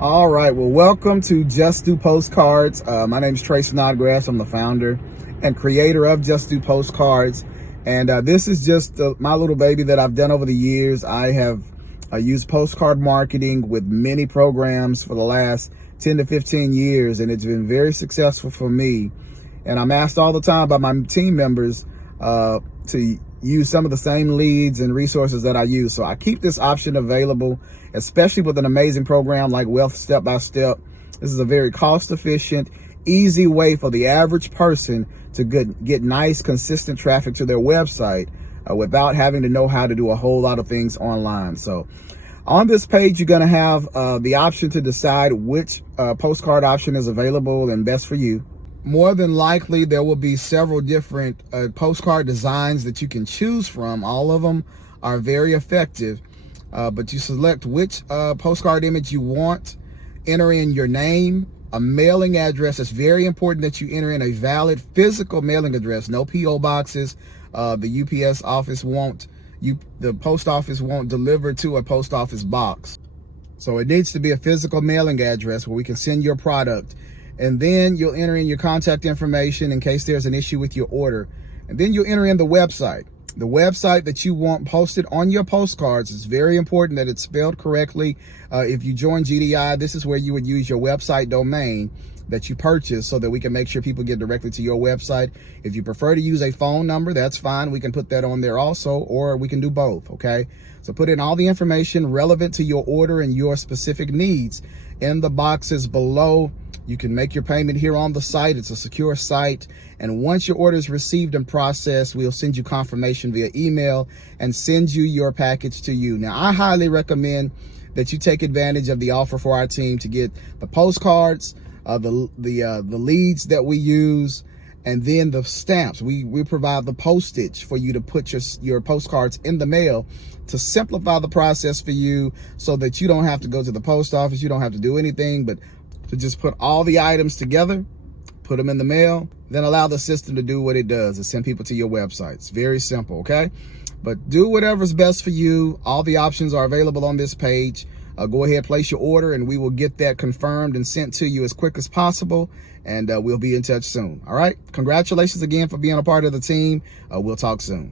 All right. Well, welcome to Just Do Postcards. My name is Trace Snodgrass. I'm the founder and creator of Just Do Postcards. And this is just my little baby that I've done over the years. I have used postcard marketing with many programs for the last 10 to 15 years, and it's been very successful for me. And I'm asked all the time by my team members to use some of the same leads and resources that I use. So I keep this option available, especially with an amazing program like Wealth Step by Step. This is a very cost efficient, easy way for the average person to get nice, consistent traffic to their website without having to know how to do a whole lot of things online. So on this page, you're going to have the option to decide which postcard option is available and best for you. More than likely, there will be several different postcard designs that you can choose from. All of them are very effective, but you select which postcard image you want, enter in your name, a mailing address. It's very important that you enter in a valid physical mailing address, no P.O. boxes. The UPS office won't, the post office won't deliver to a post office box. So it needs to be a physical mailing address where we can send your product. And then you'll enter in your contact information in case there's an issue with your order. And then you'll enter in the website that you want posted on your postcards. It's very important that it's spelled correctly. If you join GDI, this is where you would use your website domain that you purchase so that we can make sure people get directly to your website. If you prefer to use a phone number, that's fine. We can put that on there also, or we can do both, okay? So put in all the information relevant to your order and your specific needs in the boxes below. You can make your payment here on the site. It's a secure site. And once your order is received and processed, we'll send you confirmation via email and send you your package to you. Now, I highly recommend that you take advantage of the offer for our team to get the postcards, the leads that we use, and then the stamps. We provide the postage for you to put your postcards in the mail to simplify the process for you so that you don't have to go to the post office. You don't have to do anything but to just put all the items together, put them in the mail, then allow the system to do what it does and send people to your website. It's very simple, okay? But do whatever's best for you. All the options are available on this page. Go ahead, place your order, and we will get that confirmed and sent to you as quick as possible. And we'll be in touch soon. All right? Congratulations again for being a part of the team. We'll talk soon.